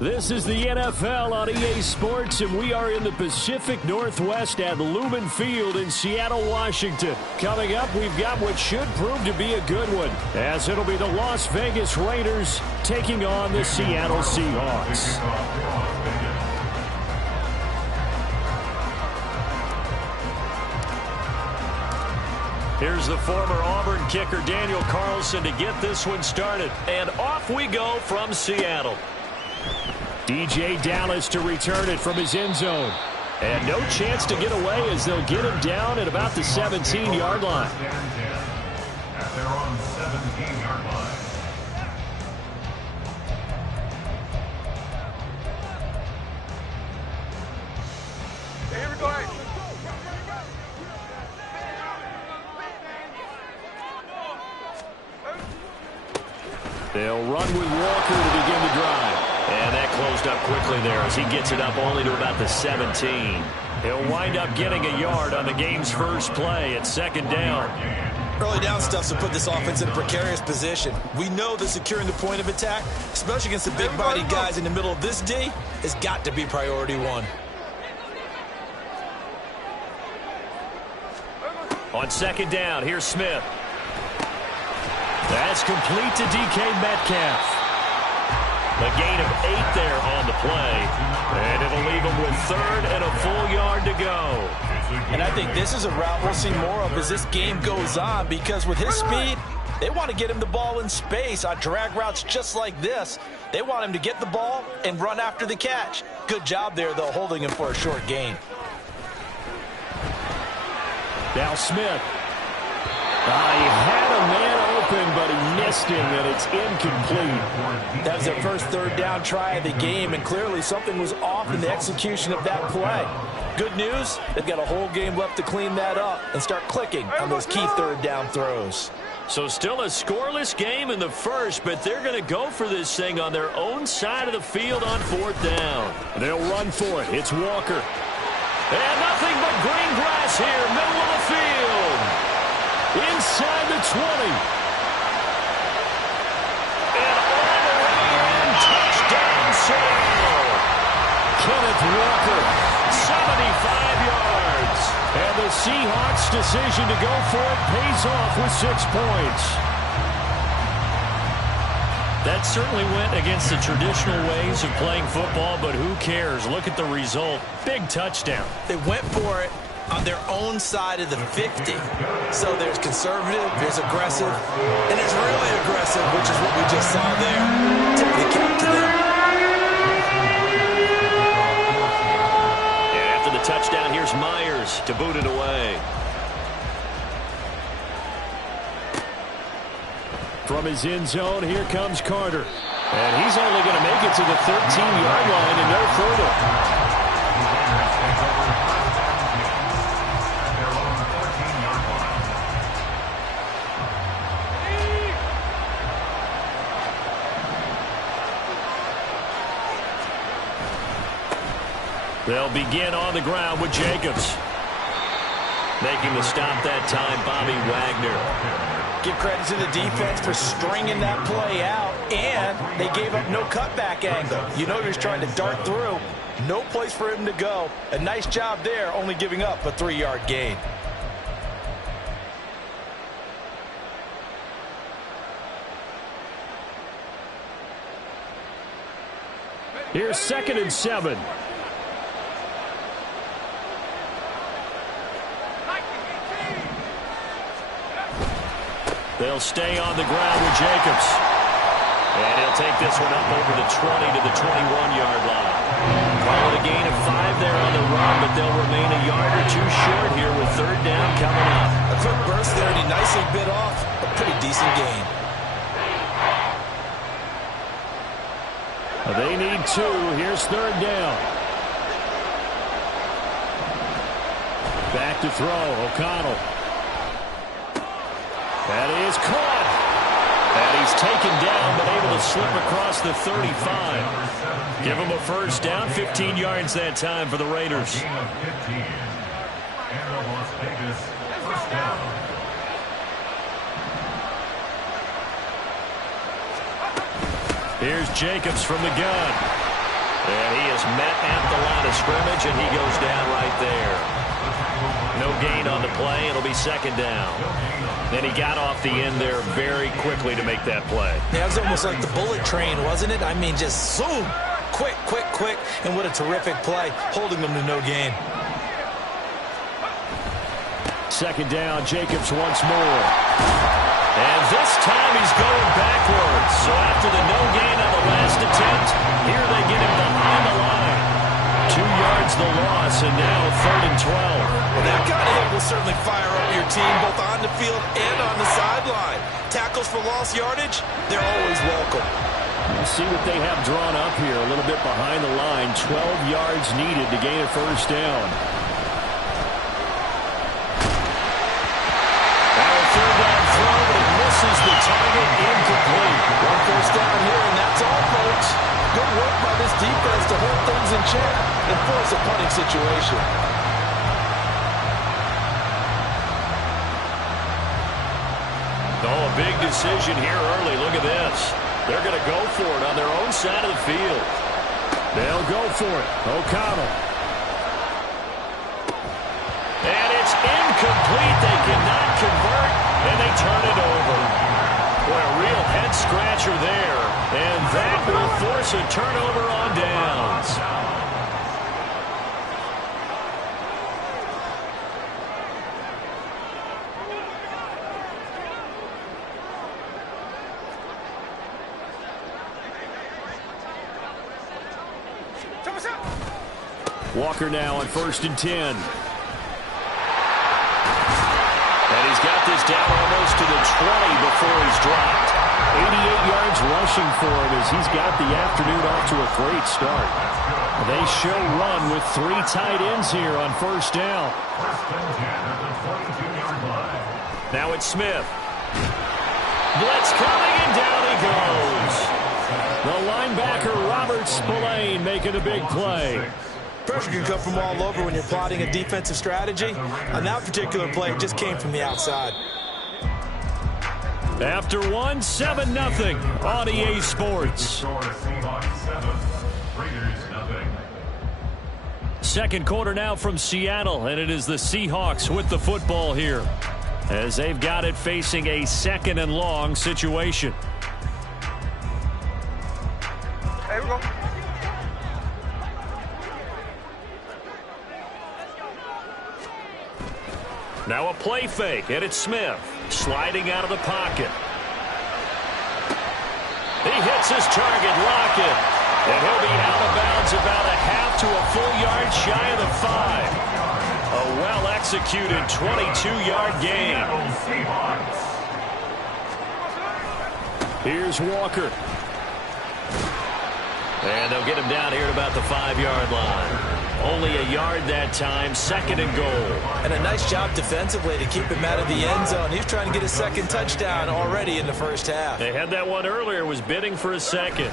This is the NFL on EA Sports, and we are in the Pacific Northwest at Lumen Field in Seattle, Washington. Coming up, we've got what should prove to be a good one, as it'll be the Las Vegas Raiders taking on the Seattle Seahawks. Here's the former Auburn kicker Daniel Carlson to get this one started. And off we go from Seattle. DJ Dallas to return it from his end zone. And no chance to get away as they'll get him down at about the 17-yard line. They're on the 17-yard line. Here we go. They'll run with Walker to begin the drive. And that closed up quickly there as he gets it up only to about the 17. He'll wind up getting a yard on the game's first play at second down. Early down stuff to put this offense in a precarious position. We know that securing the point of attack, especially against the big-bodied guys in the middle of this D, has got to be priority one. On second down, here's Smith. That's complete to DK Metcalf. A gain of 8 there on the play. And it'll leave him with third and a full yard to go. And I think this is a route we'll see more of as this game goes on, because with his speed, they want to get him the ball in space on drag routes just like this. They want him to get the ball and run after the catch. Good job there, though, holding him for a short gain. Now Smith. He had a man open, but he missed him, and it's incomplete. That was their first third down try of the game, and clearly something was off in the execution of that play. Good news, they've got a whole game left to clean that up and start clicking on those key third down throws. So still a scoreless game in the first, but they're going to go for this thing on their own side of the field on fourth down. They'll run for it. It's Walker. And nothing but green grass here, middle of the field. Inside the 20. And all the way in, touchdown sale. Kenneth Walker, 75 yards. And the Seahawks' decision to go for it pays off with 6 points. That certainly went against the traditional ways of playing football, but who cares? Look at the result. Big touchdown. They went for it on their own side of the 50. So there's conservative, there's aggressive, and there's really aggressive, which is what we just saw there. Tip of the cap to them. And after the touchdown, here's Myers to boot it away. From his end zone, here comes Carter. And he's only going to make it to the 13-yard line and no further. They'll begin on the ground with Jacobs. Making the stop that time, Bobby Wagner. Give credit to the defense for stringing that play out, and they gave up no cutback angle. You know he was trying to dart through. No place for him to go. A nice job there, only giving up a 3-yard gain. Here's 2nd and 7. They'll stay on the ground with Jacobs. And he'll take this one up over the 20 to the 21-yard line. Call it a gain of 5 there on the run, but they'll remain a yard or two short here with third down coming up. A quick burst there, and he nicely bit off a pretty decent gain. They need 2. Here's third down. Back to throw, O'Connell. That is caught. And he's taken down, but able to slip across the 35. Give him a first down, 15 yards that time for the Raiders. Here's Jacobs from the gun. And he is met at the line of scrimmage, and he goes down right there. No gain on the play. It'll be second down. And he got off the end there very quickly to make that play. Yeah, it was almost like the bullet train, wasn't it? I mean, just zoom. Quick, quick, quick. And what a terrific play, holding them to no gain. Second down, Jacobs once more. And this time he's going backwards. So after the no gain on the last attempt, here they get him behind the line. 2 yards the loss, and now 3rd and 12. Well, that kind of hit will certainly fire up your team, both on the field and on the sideline. Tackles for lost yardage, they're always welcome. We'll see what they have drawn up here, a little bit behind the line. 12 yards needed to gain a first down. Misses the target, incomplete. One first down here, and that's all, folks. Good work by this defense to hold things in check and force a punting situation. Oh, a big decision here early. Look at this. They're going to go for it on their own side of the field. They'll go for it. O'Connell. And it's incomplete. They cannot convert, and they turn it over. Boy, a real head-scratcher there. And that will force a turnover on downs. Walker now on 1st and 10. And he's got this down almost to the 20 before he's dropped. 88 yards rushing for him as he's got the afternoon off to a great start. They show run with 3 tight ends here on 1st down. Now it's Smith. Blitz coming, and down he goes. The linebacker, Robert Spillane, making a big play. Pressure can come from all over when you're plotting a defensive strategy. On that particular play, it just came from the outside. After 7-0 on EA Sports. Second quarter now from Seattle, and it is the Seahawks with the football here, as they've got it facing a 2nd and long situation. Here we go. Now a play fake, and it's Smith sliding out of the pocket. He hits his target, Lockett, and he'll be out of bounds about a half to a full yard shy of the 5. A well-executed 22-yard gain. Here's Walker. And they'll get him down here at about the 5-yard line. Only a yard that time, 2nd and goal. And a nice job defensively to keep him out of the end zone. He's trying to get his 2nd touchdown already in the first half. They had that one earlier, was bidding for a 2nd.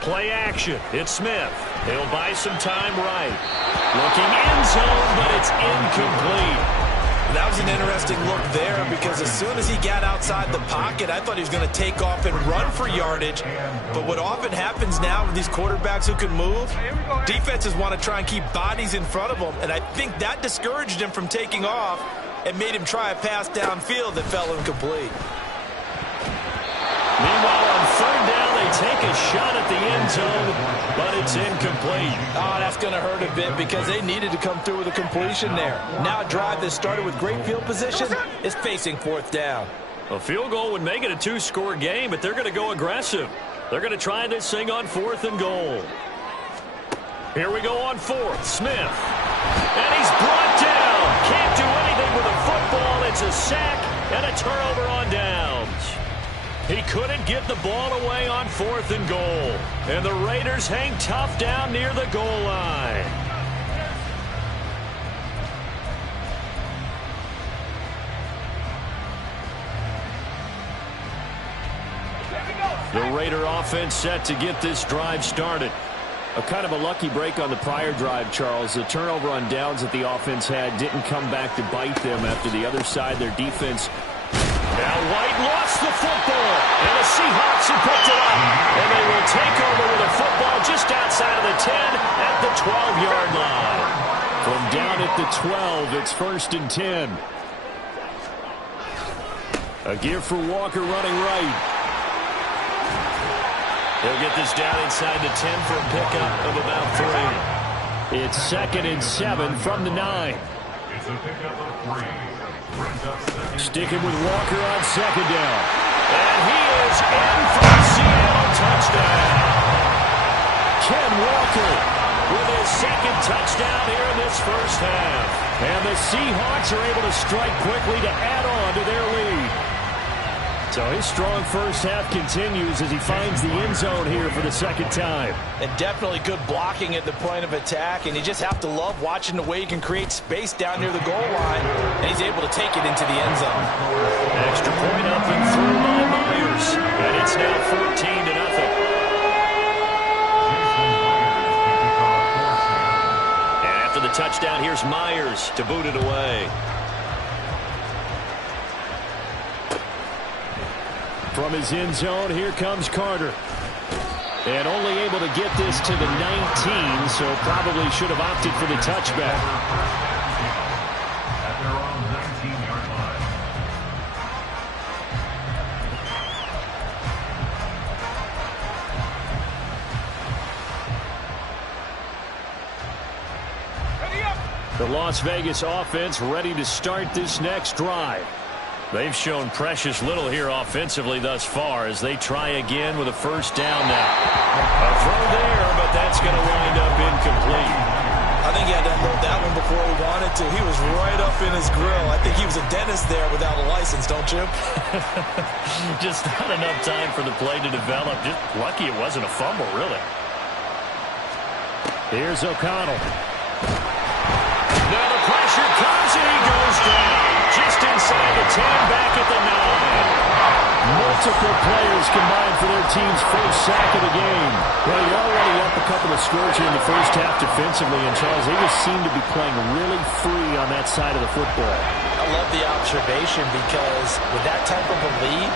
Play action. It's Smith. He'll buy some time right. Looking end zone, but it's incomplete. That was an interesting look there because as soon as he got outside the pocket, I thought he was going to take off and run for yardage. But what often happens now with these quarterbacks who can move, defenses want to try and keep bodies in front of them. And I think that discouraged him from taking off and made him try a pass downfield that fell incomplete. Meanwhile, on 3rd down, they take a shot at the end zone, but it's incomplete. Oh, that's going to hurt a bit because they needed to come through with a completion there. Now a drive that started with great field position is facing 4th down. A field goal would make it a 2-score game, but they're going to go aggressive. They're going to try this thing on 4th and goal. Here we go on 4th. Smith. And he's brought down. Can't do anything with a football. It's a sack and a turnover on downs. He couldn't get the ball away on 4th and goal. And the Raiders hang tough down near the goal line. The Raider offense set to get this drive started. A kind of a lucky break on the prior drive, Charles. The turnover on downs that the offense had didn't come back to bite them after the other side, their defense. And Now White lost the football, and the Seahawks have picked it up. And they will take over with a football just outside of the 10 at the 12-yard line. From down at the 12, it's 1st and 10. A give for Walker running right. He'll get this down inside the 10 for a pickup of about 3. It's 2nd and 7 from the 9. It's a pickup of 3. Sticking with Walker on 2nd down. And he is in for a Seattle touchdown. Ken Walker with his 2nd touchdown here in this first half. And the Seahawks are able to strike quickly to add on to their lead. So his strong first half continues as he finds the end zone here for the 2nd time. And definitely good blocking at the point of attack. And you just have to love watching the way he can create space down near the goal line. And he's able to take it into the end zone. Extra point up and through by Myers. And it's now 14-0. And after the touchdown, here's Myers to boot it away. From his end zone, here comes Carter. And only able to get this to the 19, so probably should have opted for the touchback. At their own 19-yard line. The Las Vegas offense ready to start this next drive. They've shown precious little here offensively thus far as they try again with a first down now. A throw there, but that's going to wind up incomplete. I think he had to unload that one before he wanted to. He was right up in his grill. I think he was a dentist there without a license, don't you? Just not enough time for the play to develop. Just lucky it wasn't a fumble, really. Here's O'Connell. Now the pressure comes and he goes down. Just inside the 10, back at the 9. Multiple players combined for their team's first sack of the game. Well, you're already up a couple of scores here in the first half defensively, and Charles, they just seem to be playing really free on that side of the football. I love the observation because with that type of a lead,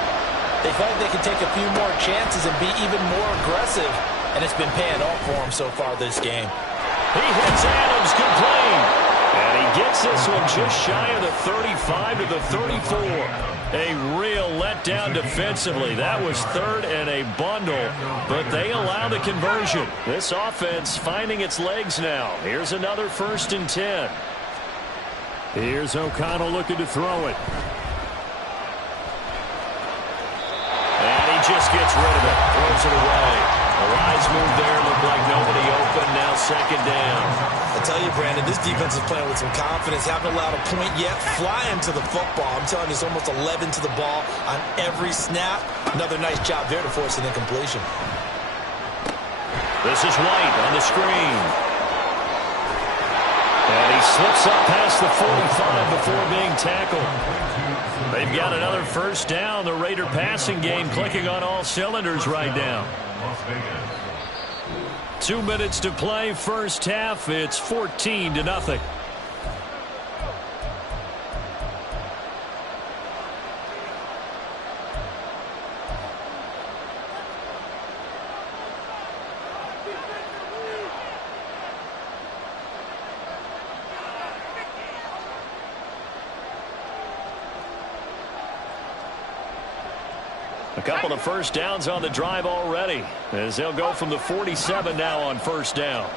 they felt like they could take a few more chances and be even more aggressive, and it's been paying off for them so far this game. He hits Adams, complete. And he gets this one just shy of the 35 to the 34. A real letdown defensively. That was 3rd and a bundle, but they allow the conversion. This offense finding its legs now. Here's another 1st and 10. Here's O'Connell looking to throw it. And he just gets rid of it. Throws it away. A wise move there. Looked like nobody open. Now 2nd down. I tell you, Brandon, this defense is playing with some confidence. Haven't allowed a point yet. Flying to the football. I'm telling you, it's almost 11 to the ball on every snap. Another nice job there to force an incompletion. This is White on the screen. And he slips up past the 45 before being tackled. They've got another first down. The Raider passing game clicking on all cylinders right now. 2 minutes to play, first half. It's 14-0. A couple of first downs on the drive already as they'll go from the 47 now on first down.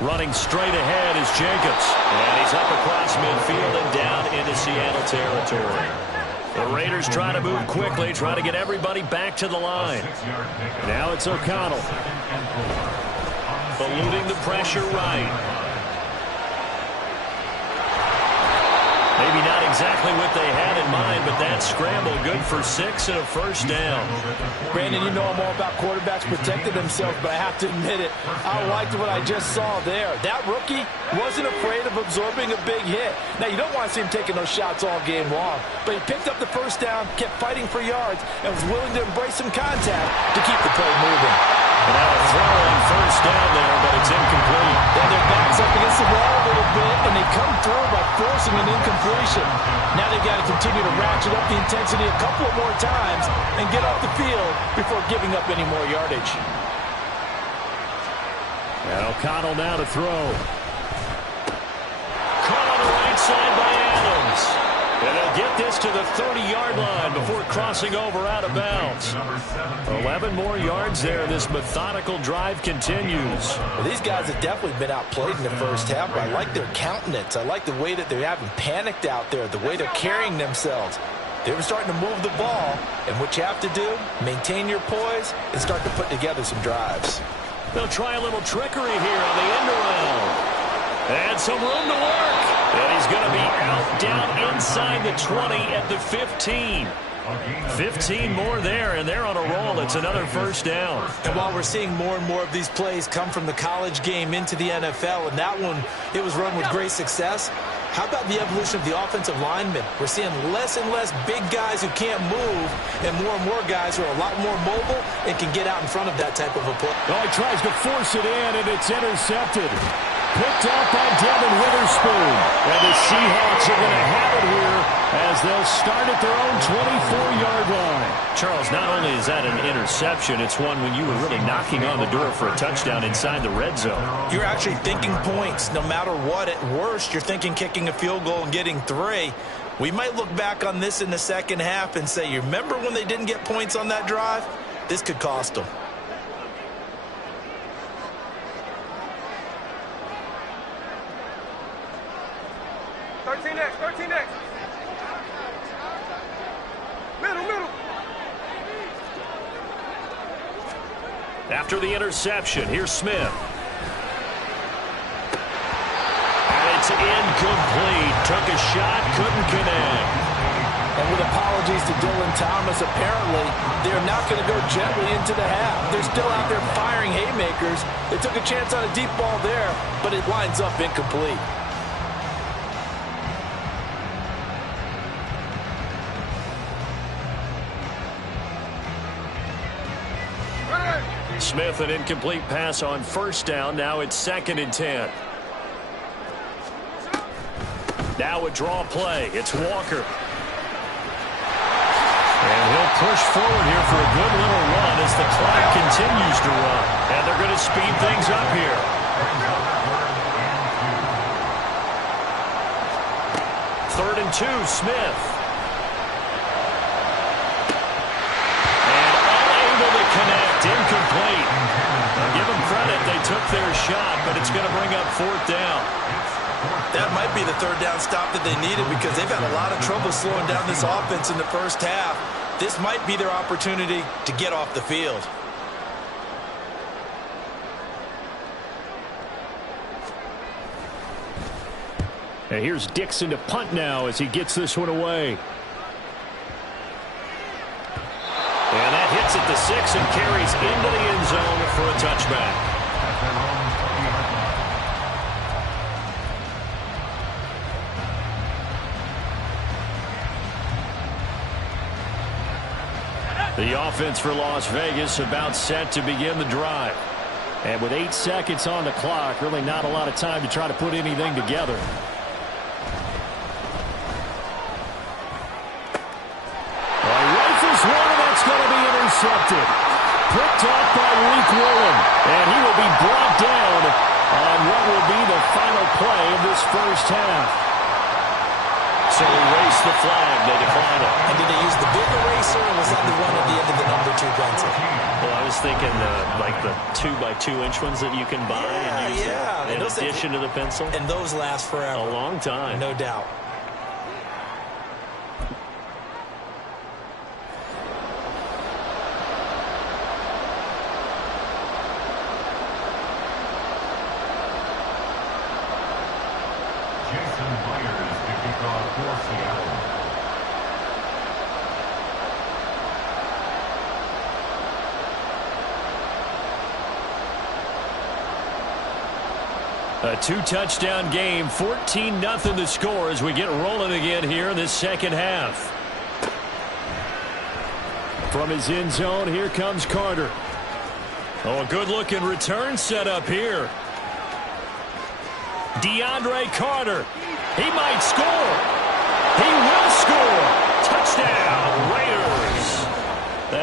Running straight ahead is Jacobs. And he's up across midfield and down into Seattle territory. The Raiders trying to move quickly, trying to get everybody back to the line. Now it's O'Connell. Eluding the pressure right. Maybe not exactly what they had in mind, but that scramble good for 6 and a first down. Brandon, you know I'm all about quarterbacks protecting themselves, but I have to admit it, I liked what I just saw there. That rookie wasn't afraid of absorbing a big hit. Now, you don't want to see him taking those shots all game long, but he picked up the first down, kept fighting for yards, and was willing to embrace some contact to keep the play moving. And now a throw on first down there, but it's incomplete. And their backs up against the wall a little bit, and they come through by forcing an incompletion. Now they've got to continue to ratchet up the intensity a couple of more times and get off the field before giving up any more yardage. And O'Connell now to throw. Caught on the right side by Adams. And they'll get this to the 30-yard line before crossing over out of bounds. 11 more yards there. This methodical drive continues. Well, these guys have definitely been outplayed in the first half, but I like their countenance. I like the way that they haven't panicked out there, the way they're carrying themselves. They're starting to move the ball, and what you have to do, maintain your poise and start to put together some drives. They'll try a little trickery here on the end around. And some room to work. And he's going to be out down inside the 20 at the 15. 15 more there, and they're on a roll. It's another first down. And while we're seeing more and more of these plays come from the college game into the NFL, and that one, it was run with great success, how about the evolution of the offensive linemen? We're seeing less and less big guys who can't move, and more guys who are a lot more mobile and can get out in front of that type of a play. Oh, he tries to force it in, and it's intercepted. Picked up by Devin Witherspoon. And the Seahawks are going to have it here as they'll start at their own 24-yard line. Charles, not only is that an interception, it's one when you were really knocking on the door for a touchdown inside the red zone. You're actually thinking points. No matter what, at worst, you're thinking kicking a field goal and getting 3. We might look back on this in the second half and say, you remember when they didn't get points on that drive? This could cost them. After the interception, here's Smith. And it's incomplete. Took a shot, couldn't connect. And with apologies to Dylan Thomas, apparently they're not going to go gently into the half. They're still out there firing haymakers. They took a chance on a deep ball there, but it winds up incomplete. Smith, an incomplete pass on first down. Now it's 2nd and 10. Now a draw play. It's Walker. And he'll push forward here for a good little run as the clock continues to run. And they're going to speed things up here. 3rd and 2, Smith. Connect, incomplete. I'll give them credit, they took their shot, but it's going to bring up 4th down. That might be the 3rd down stop that they needed because they've had a lot of trouble slowing down this offense in the first half. This might be their opportunity to get off the field. And here's Dixon to punt now as he gets this one away. And that hits at the 6 and carries into the end zone for a touchback. The offense for Las Vegas about set to begin the drive. And with 8 seconds on the clock, really not a lot of time to try to put anything together. Intercepted. Picked off by Leek Woolen. And he will be brought down on what will be the final play of this first half. So erase the flag. They decline it. And did they use the big eraser, or was that the one at the end of the number 2 pencil? Well, I was thinking like the 2x2-inch ones that you can buy and use in addition to the pencil. And those last forever. A long time. No doubt. A 2-touchdown game, 14-0 the score as we get rolling again here in this second half. From his end zone, here comes Carter. Oh, a good-looking return set up here. DeAndre Carter. He might score. He will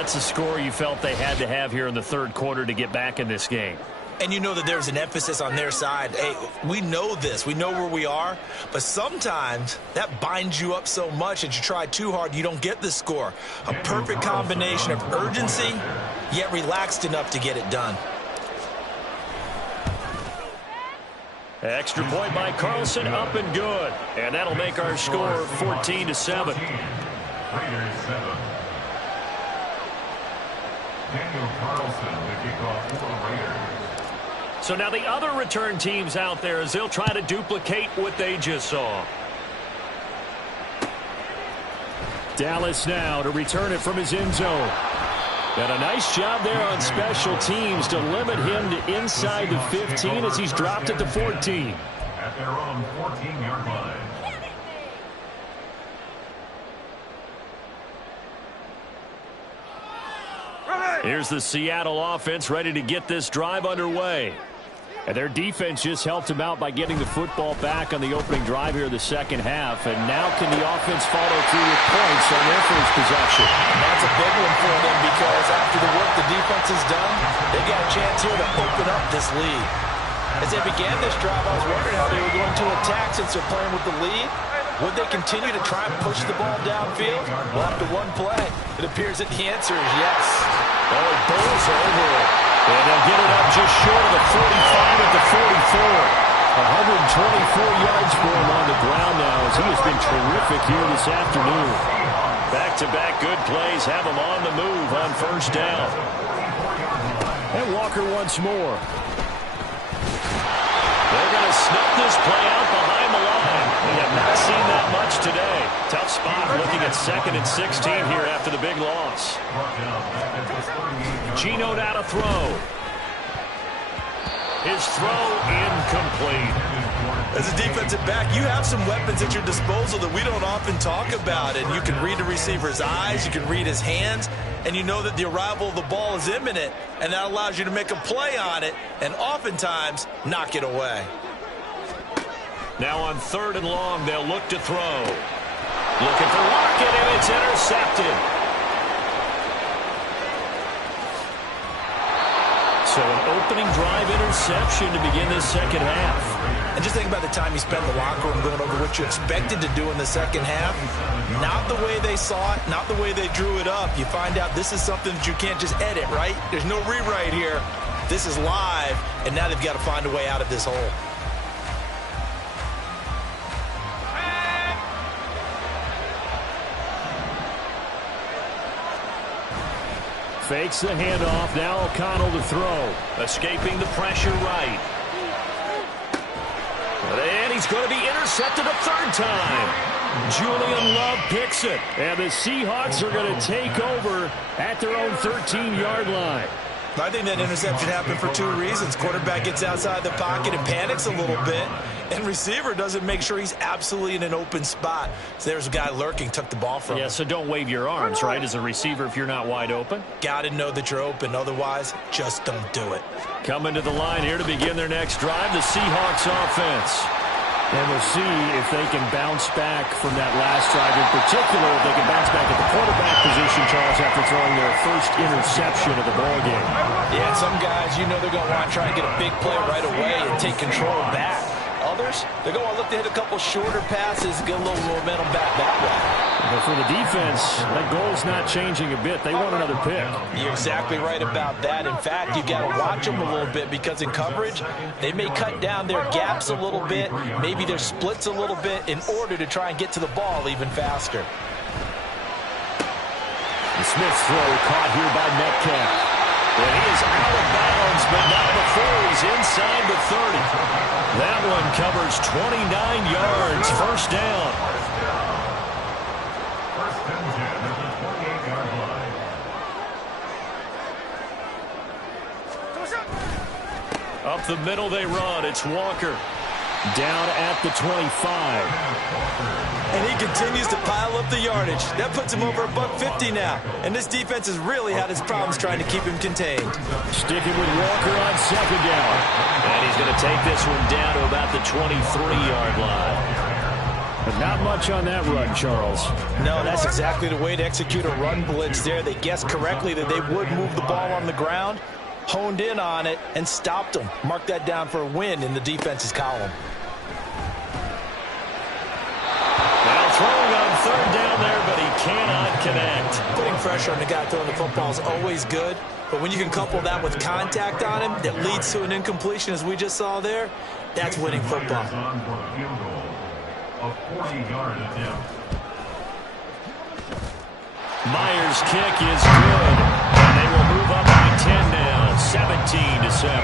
That's a score you felt they had to have here in the third quarter to get back in this game. And you know that there's an emphasis on their side. Hey, we know this. We know where we are. But sometimes that binds you up so much that you try too hard, you don't get the score. A perfect combination of urgency, yet relaxed enough to get it done. Extra point by Carlson, up and good. And that'll make our score 14-7. Raiders 7. Daniel Carlson, the kickoff for the Raiders. So now the other return teams out there as they'll try to duplicate what they just saw. Dallas now to return it from his end zone. And a nice job there on special teams to limit him to inside the 15 as he's dropped it to 14. At their own 14-yard line. Here's the Seattle offense ready to get this drive underway. And their defense just helped him out by getting the football back on the opening drive here in the second half. And now can the offense follow through with points on their first possession? And that's a big one for them because after the work the defense has done, they got a chance here to open up this lead. As they began this drive, I was wondering how they were going to attack since they're playing with the lead. Would they continue to try and push the ball downfield? Well, after one play, it appears that the answer is yes. Well, it bowls over it. And they'll get it up just short of the 45 at the 44. 124 yards for him on the ground now as he has been terrific here this afternoon. Back-to-back good plays have him on the move on first down. And Walker once more. They're going to snuff this play out behind the line. We have not seen that much today. Tough spot looking at 2nd and 16 here after the big loss. Geno now to throw. His throw incomplete. As a defensive back, you have some weapons at your disposal that we don't often talk about. And you can read the receiver's eyes, you can read his hands, and you know that the arrival of the ball is imminent, and that allows you to make a play on it and oftentimes knock it away. Now on 3rd and long, they'll look to throw. Looking for Lockett, and it's intercepted. So an opening drive interception to begin this second half. And just think about the time you spent in the locker room going over what you expected to do in the second half. Not the way they saw it, not the way they drew it up. You find out this is something that you can't just edit, right? There's no rewrite here. This is live, and now they've got to find a way out of this hole. Fakes the handoff. Now O'Connell to throw. Escaping the pressure right. And he's going to be intercepted a 3rd time. Julian Love picks it. And the Seahawks are going to take over at their own 13-yard line. I think that interception happened for 2 reasons. Quarterback gets outside the pocket and panics a little bit. And receiver doesn't make sure he's absolutely in an open spot. So there's a guy lurking, took the ball from him. Yeah, so don't wave your arms, right, as a receiver if you're not wide open. Got to know that you're open. Otherwise, just don't do it. Coming to the line here to begin their next drive, the Seahawks offense. And we'll see if they can bounce back from that last drive. In particular, if they can bounce back at the quarterback position, Charles, after throwing their first interception of the ballgame. Yeah, some guys, you know they're going to want to try and get a big play right away and take control back. Others, they're going to look to hit a couple shorter passes, get a little momentum back that way. But for the defense, that goal's not changing a bit. They want another pick. You're exactly right about that. In fact, you've got to watch them a little bit because in coverage, they may cut down their gaps a little bit, maybe their splits a little bit in order to try and get to the ball even faster. The Smith's throw caught here by Metcalf. And he is out of bounds, but not before he's inside the 30. That one covers 29 yards. First down. First and 10 at the 28-yard line. Up the middle they run. It's Walker. Down at the 25. And he continues to pile up the yardage. That puts him over $150 now. And this defense has really had its problems trying to keep him contained. Sticking with Walker on 2nd down. And he's going to take this one down to about the 23-yard line. And Not much on that run, Charles. No, that's exactly the way to execute a run blitz there. They guessed correctly that they would move the ball on the ground, honed in on it, and stopped them. Mark that down for a win in the defense's column. Now throwing on third down there, but he cannot connect. Putting pressure on the guy throwing the football is always good, but when you can couple that with contact on him that leads to an incompletion, as we just saw there, that's winning football. On for a field goal. A 40-yard attempt. Myers' kick is good, and they will move up by 10 now, 17-7.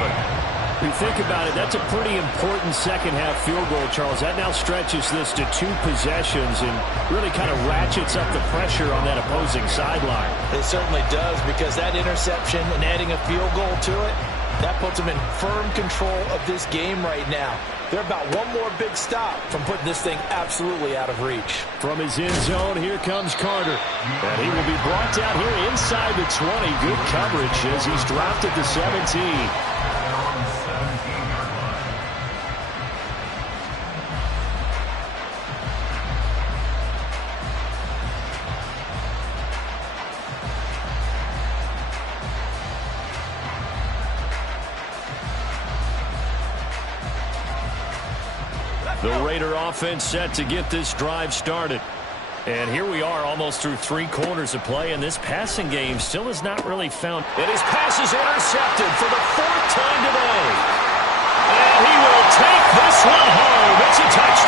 If you think about it, that's a pretty important second-half field goal, Charles. That now stretches this to 2 possessions and really kind of ratchets up the pressure on that opposing sideline. It certainly does, because that interception and adding a field goal to it, that puts them in firm control of this game right now. They're about one more big stop from putting this thing absolutely out of reach. From his end zone, here comes Carter. And he will be brought down here inside the 20. Good coverage as he's dropped at the 17. They're on the 17-yard line. The Raider offense set to get this drive started. And here we are almost through 3 quarters of play, and this passing game still has not really found. And his pass is intercepted for the 4th time today. And he will take this one home. It's a touchdown.